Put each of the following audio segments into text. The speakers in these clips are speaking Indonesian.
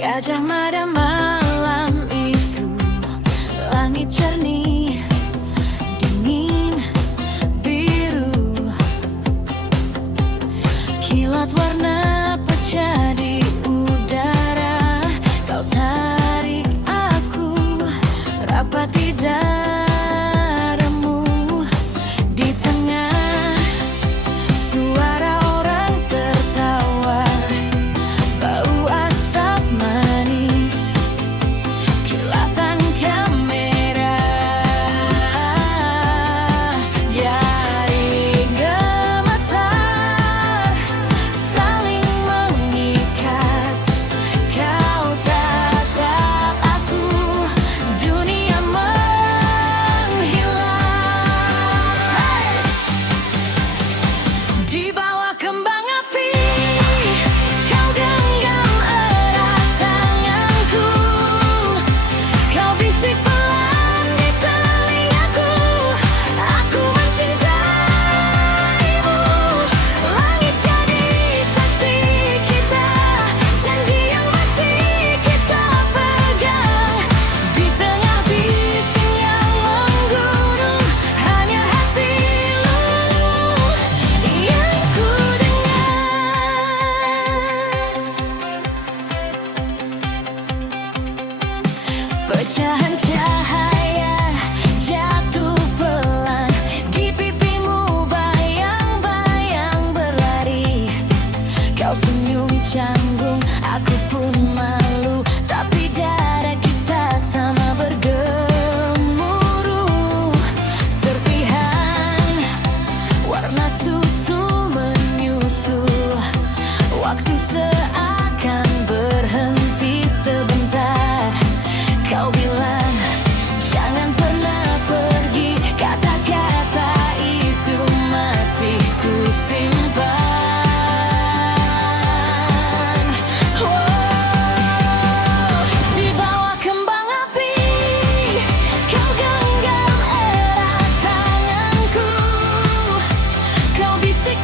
Gajah Mada malam itu, langit jernih, dingin, biru, kilat warna pecah di udara. Kau tarik aku rapat di dadamu. Di tengah suara orang tertawa, bau asap manis, kilatan kamera, jari gemetar saling mengikat. Kau tatap aku, dunia menghilang. Di bawah kembang api, kau genggam erat tanganku. Kau bisik pelan di telingaku, aku mencintaimu. Langit jadi saksi kita, janji yang masih kita pegang. Di tengah bising yang menggunung, hanya hatimu yang ku dengar. Pecahan cahaya jatuh pelan di pipimu, bayang-bayang berlari. Kau senyum canggung, aku pun malu, tapi dada kita sama bergemuruh. Serpihan warna susu menyusul, waktu seakan berhenti sebentar. Kau bilang jangan pernah pergi, kata-kata itu masih ku simpan. Oh, di bawah kembang api, kau genggam erat tanganku. Kau bisik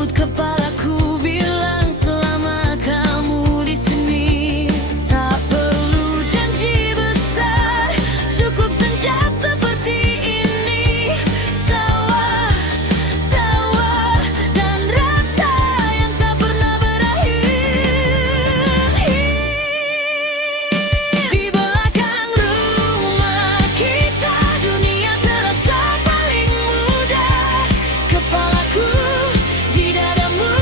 lembut kepalaku bilang selama kamu di sini. Tak perlu janji besar, cukup senja seperti ini. Sawah, tawa, dan rasa yang tak pernah berakhir. Di belakang rumah kita dunia terasa paling mudah. Kepalaku di dadamu,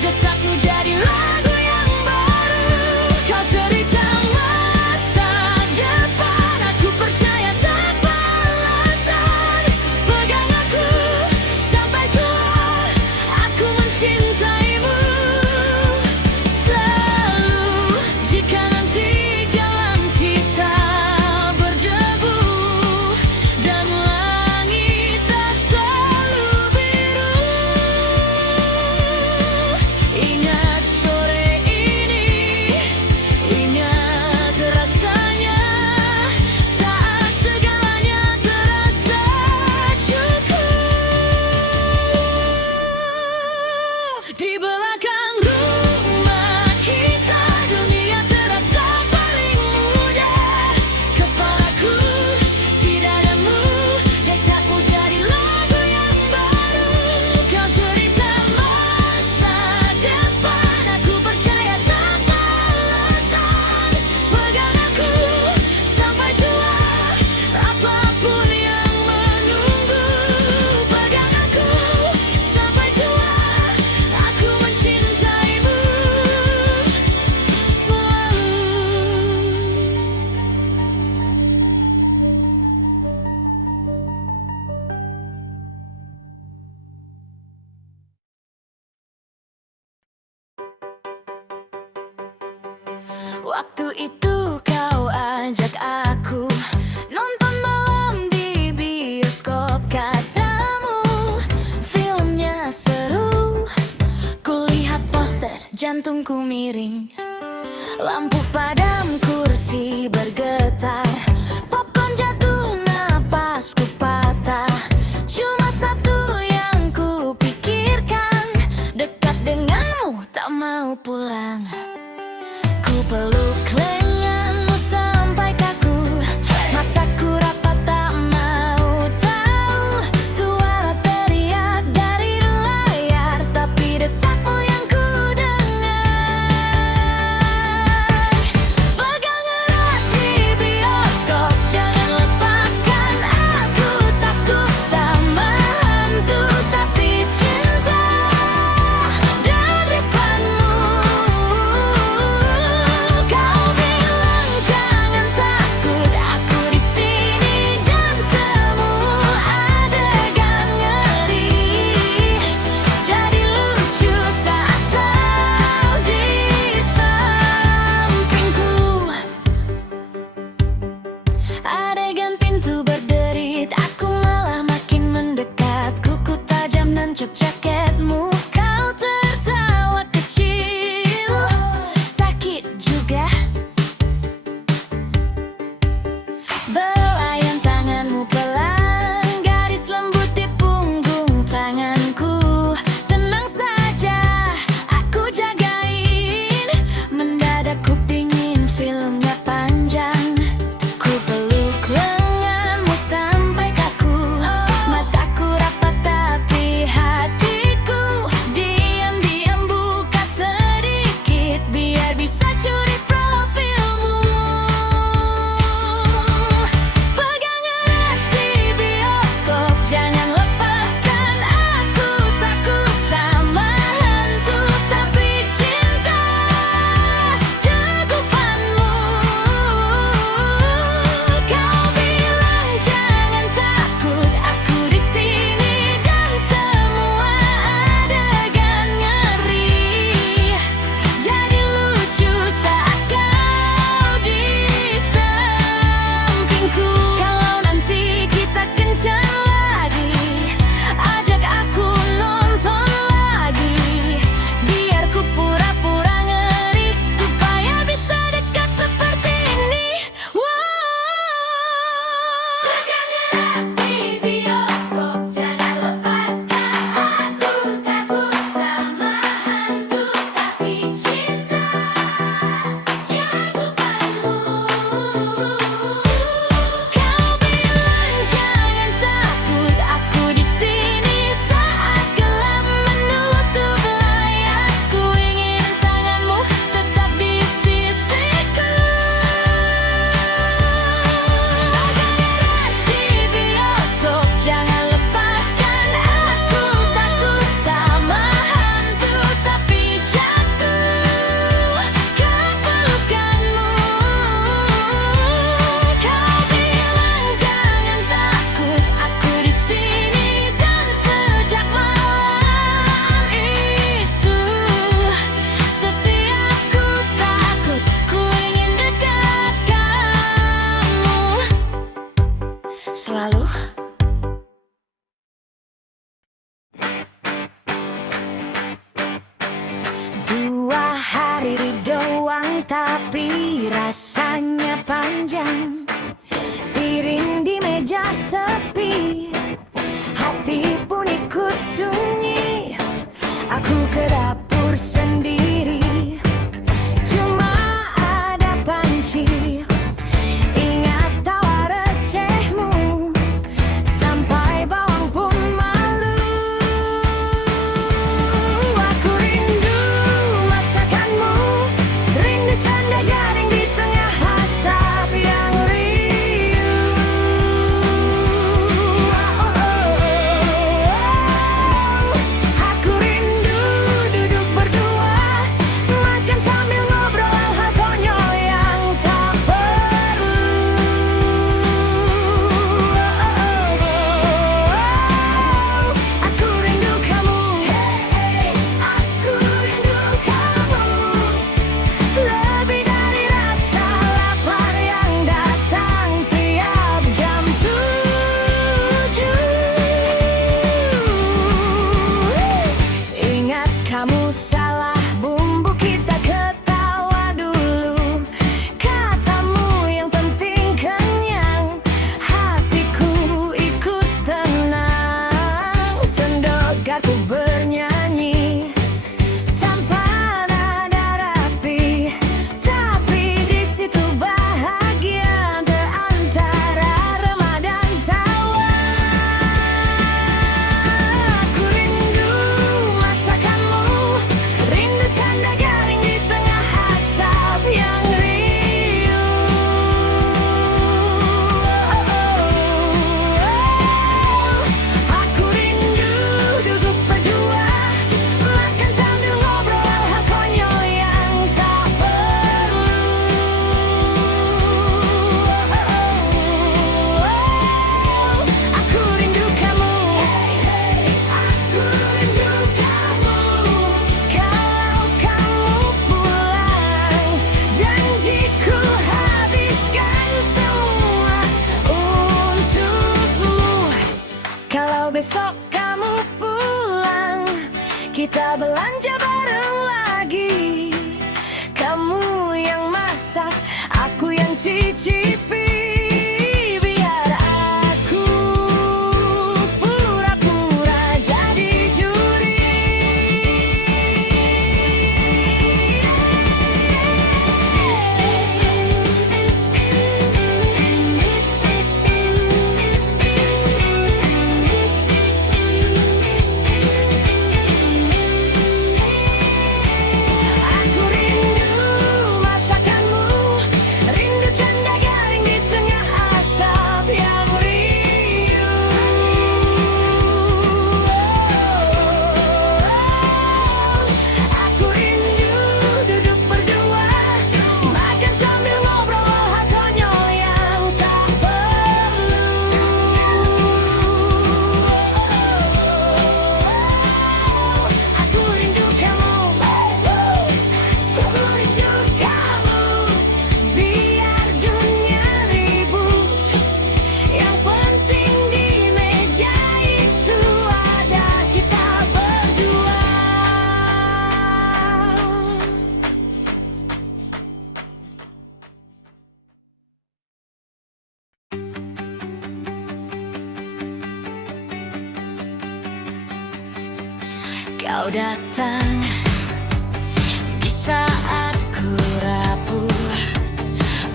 detakmu jadi lagu yang baru. Kau cerita masa depan, aku percaya tanpa alasan. Pegang aku sampai tua, aku mencintaimu selalu. Jika nanti jalan kita berdebu dan langit tak selalu biru, ingat sore ini, ingat rasanya saat segalanya terasa cukup. Di belakang rumah kita dunia terasa paling mudah. Kepalaku di dadamu, detakmu jadi lagu yang baru. Kau cerita masa depan, aku percaya tanpa alasan. Pegang aku sampai tua, apapun yang menunggu. Pegang aku sampai tua, aku mencintaimu selalu. Waktu itu kau ajak aku nonton malam di bioskop. Katamu filmnya seru, kulihat poster, jantungku miring. Lampu padam, kursi bergetar, popcorn jatuh, napasku patah. Cuma satu yang ku pikirkan, dekat denganmu tak mau pulang. Ku peluk lenganmu sampai kaku, mataku rapat tak mau tahu. Suara teriak dari layar, tapi detakmu yang ku dengar. Pegang erat di bioskop, jangan lepaskan aku. Takut sama hantu, tapi cinta di depanmu. Kau tapi rasanya panjang. Piring di meja sepi, hati pun ikut sunyi. Aku ke dapur sendiri, cuma ada panci. Ingat tawa recehmu, sampai bawang pun malu. Aku rindu masakanmu, rindu canda garing di tengah asap yang riuh. Aku rindu duduk berdua, makan sambil ngobrol hal konyol yang tak perlu. Aku rindu kamu, aku rindu kamu. Lebih dari rasa lapar yang datang tiap jam 7. Ingat kamu salah bumbu, kita ketawa dulu. Katamu yang penting kenyang, hatiku ikut tenang. Sendokarku bernyanyi tanpa nada rapi, tapi di situ bahagia antara remah dan tawa. Aku rindu masakanmu, rindu canda garing di tengah asap yang riuh. Aku rindu duduk berdua, makan sambil ngobrol hal konyol yang tak perlu. Aku rindu kamu, aku rindu kamu. Kalau kamu pulang, janjiku habiskan semua untukmu. Kalau besok kamu pulang, kita belanja bareng lagi. Kamu yang masak, aku yang cicipi. Biar aku pura-pura jadi juri. Aku rindu masakanmu, rindu canda garing di tengah asap yang riuh. Aku rindu duduk berdua, makan sambil ngobrol hal konyol yang tak perlu. Aku rindu kamu, aku rindu kamu. Biar dunia ribut, yang penting di meja itu ada kita berdua. Kau datang di saat ku rapuh,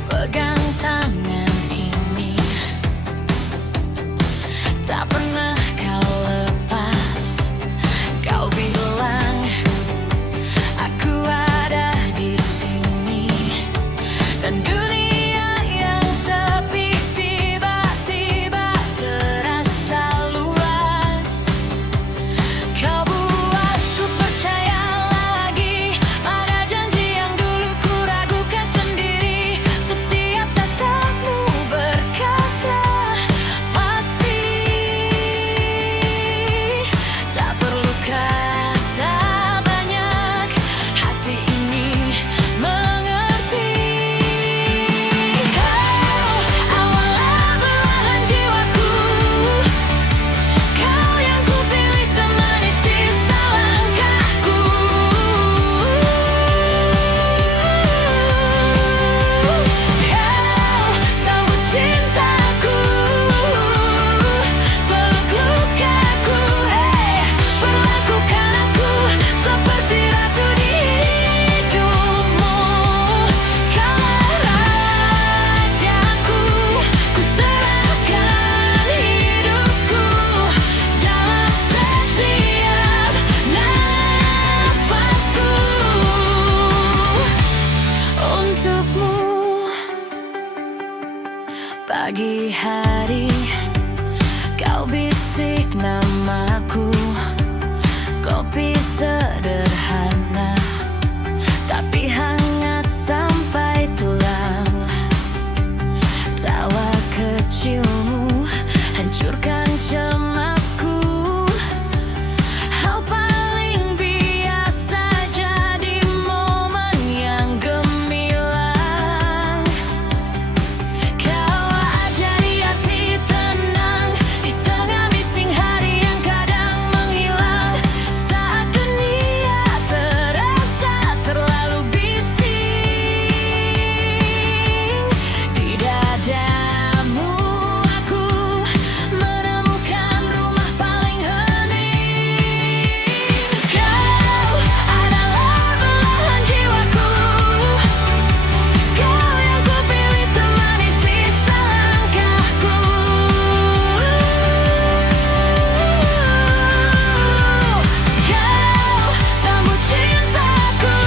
pegang tangan ini, tak pernah kau lepas. Kau bilang aku ada di sini, dan dunia yang sepi tiba-tiba terasa luas. Kau buatku percaya pagi hari kau bisik namaku. Kopi sederhana tapi hangat sampai tulang. Tawa kecilmu hancurkan cemasku. Hal paling biasa jadi momen yang gemilang. Kau ajari hati tenang di tengah bising hari yang kadang menghilang. Saat dunia terasa terlalu bising, di dadamu aku menemukan rumah paling hening. Kau adalah belahan jiwaku, kau yang kupilih temani sisa langkahku. Kau sambut cintaku,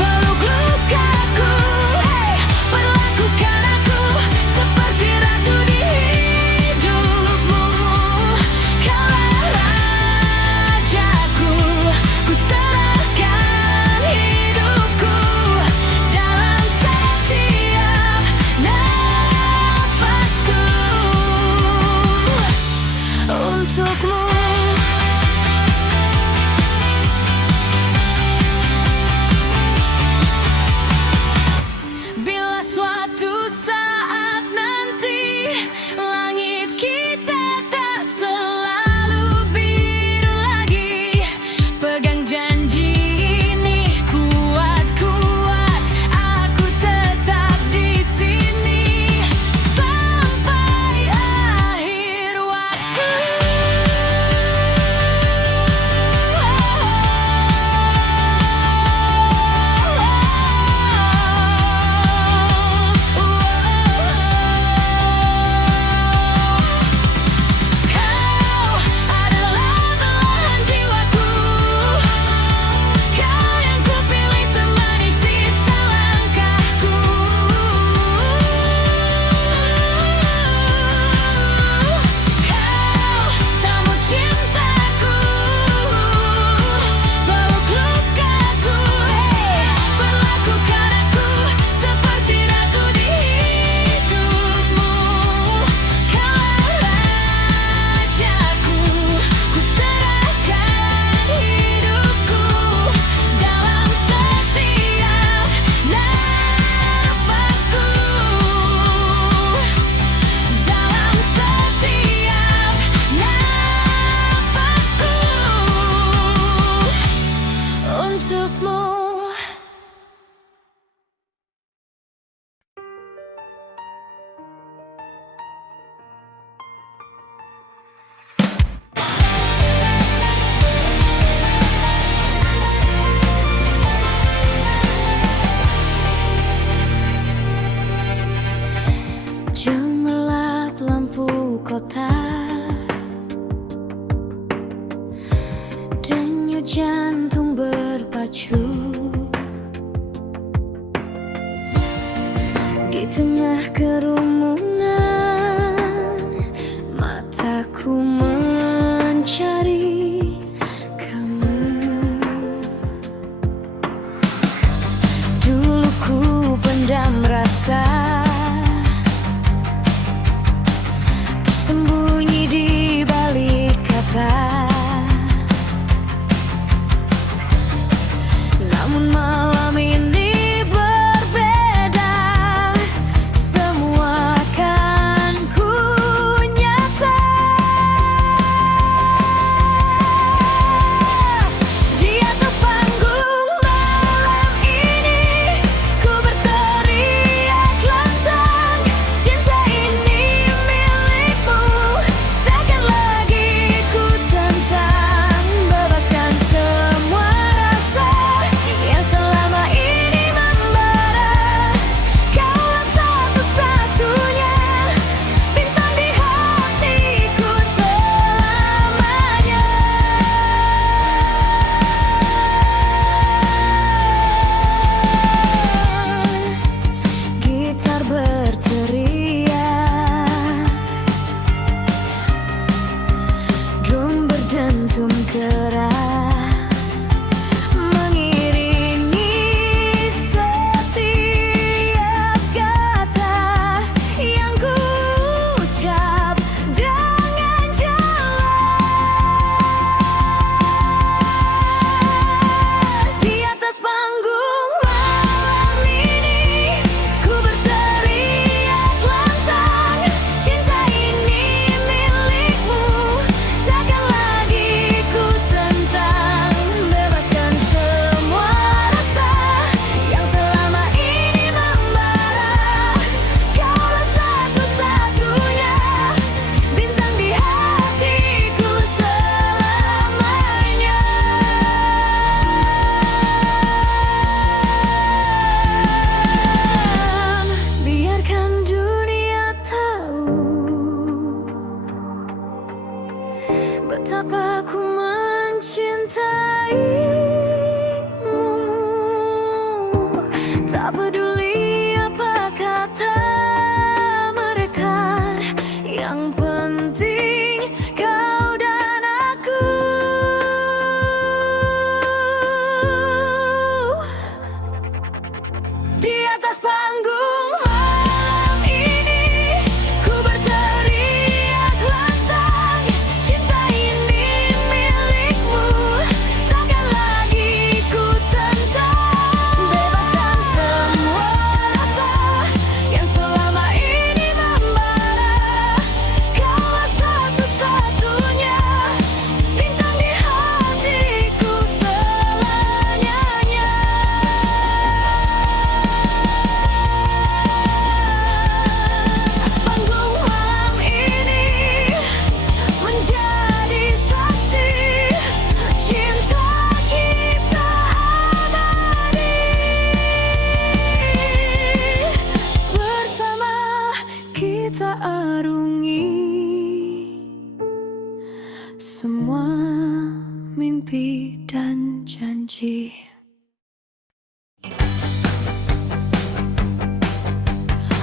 peluk lukaku, perlakukan aku seperti ratu di hidupmu. Kaulah rajaku, ku serahkan hidupku dalam setiap nafasku untukmu. Bila suatu saat nanti langit kita tak selalu biru lagi, pegang janji ini kuat-kuat, aku tetap di sini sampai akhir waktu. Kau adalah belahan jiwaku, kau yang kupilih temani sisa langkahku. Kau sambut cintaku, peluk lukaku, perlakukan aku seperti ratu di hidupmu. Kaulah rajaku, ku serahkan hidupku dalam setiap nafasku, dalam setiap nafasku untukmu. Cemerlap lampu kota, denyut jantung berpacu. Di tengah kerumunan, mataku mencari kamu. Dulu ku pendam rasa, tersembunyi di balik kata. Namun malam ini berbeda, semua Tak peduli apa kata mereka, yang penting kau dan aku. Di atas panggung malam ini ku berteriak lantang, cinta ini milikmu, takkan lagi ku tentang. Bebaskan semua rasa yang selama ini membara. Kaulah satu-satunya bintang di hatiku selamanya. Panggung malam ini menjadi saksi cinta kita abadi. Bersama kita arungi semua mimpi dan janji.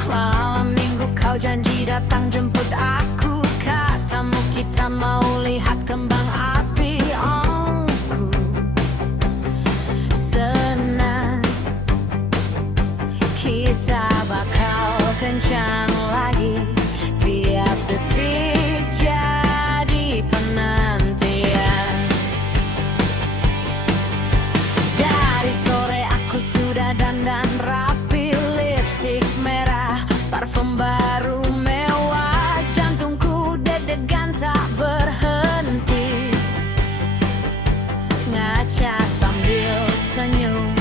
Malam minggu kau janji datang jemput aku, katamu kita mau lihat kembang api. Oh, ku senang kita bakal kencan lagi, tiap detik jadi penantian. Dari sore aku sudah dandan rapi, lipstik merah, parfum baru mewah, jantungku deg-degan tak berhenti, ngaca sambil senyum,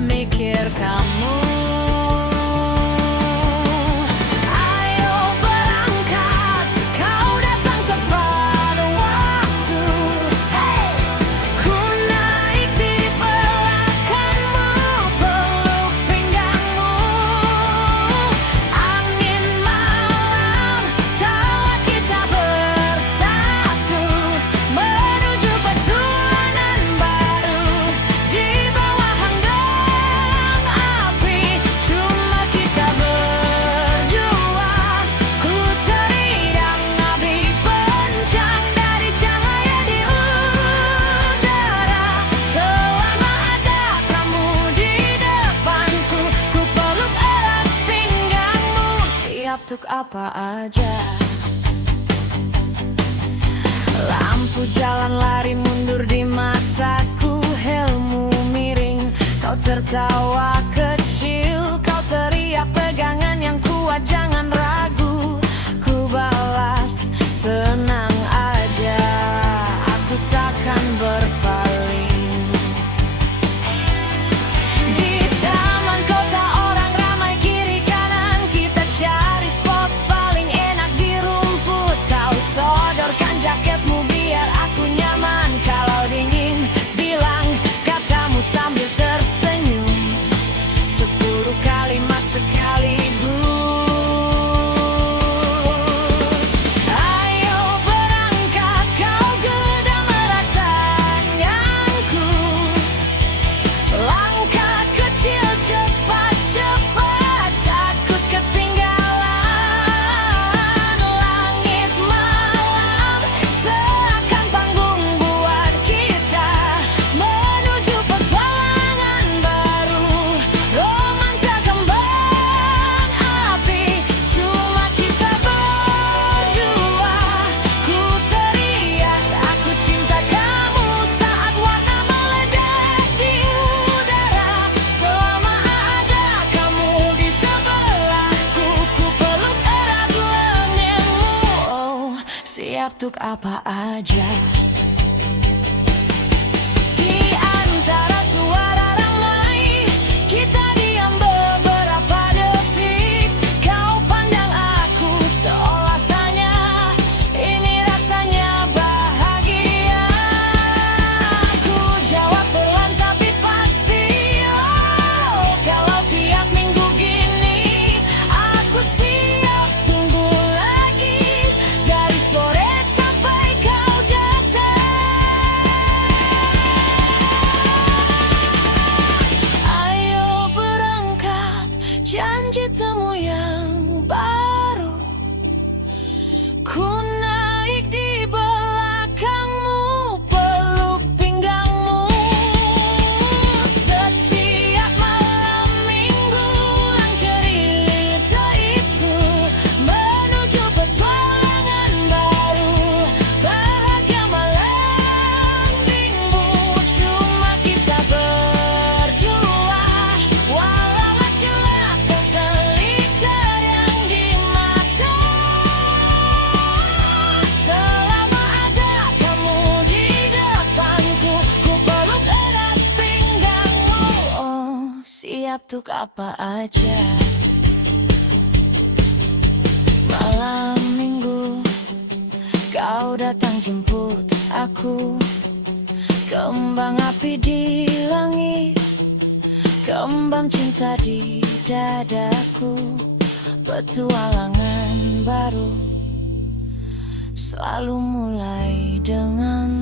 mikir kamu. Ayo berangkat, kau datang tepat waktu. Hey! Ku naik di belakangmu, peluk pinggangmu. Angin malam, tawa kita bersatu, menuju petualangan baru di bawah hanggang api. Cuma kita berdua, ku teriak nabi pencang dari cahaya di udara. Selama ada kamu di depanku, ku peluk erat pinggangmu, siap untuk apa aja. Lampu jalan lari mundur di mataku, helmu miring, kau tertawa kecil, kau teriak pegangan yang kuat jangan ragu. Ku balas tenang aja, aku takkan berpaling. Di taman kota orang ramai kiri kanan, kita cari spot paling enak di rumput. Kau sodorkan jaketmu biar aku nyaman, kalau dingin bilang katamu sambil tersenyum, 10 kalimat sekaligus. Ayo berangkat, kau genggam erat tanganku, langkah kecil cepat-cepat, takut ketinggalan. Langit malam seakan panggung buat kita, menuju petualangan baru, romansa kembang api. Cuma kita berdua, ku teriak aku cinta kamu saat warna meledak di udara. Selama ada kamu di sebelahku, ku peluk erat lenganmu. Oh, siap untuk apa aja. Di antara suara ramai, kita diam beberapa detik. Kau pandang aku seolah tanya, ini rasanya bahagia. Ku jawab pelan tapi pasti, oh, kalau tiap minggu gini, aku siap tunggu lagi. Dari sore sampai kau datang. siap untuk apa aja. Malam minggu kau datang jemput aku, kembang api di langit, kembang cinta di dadaku. Petualangan baru selalu mulai dengan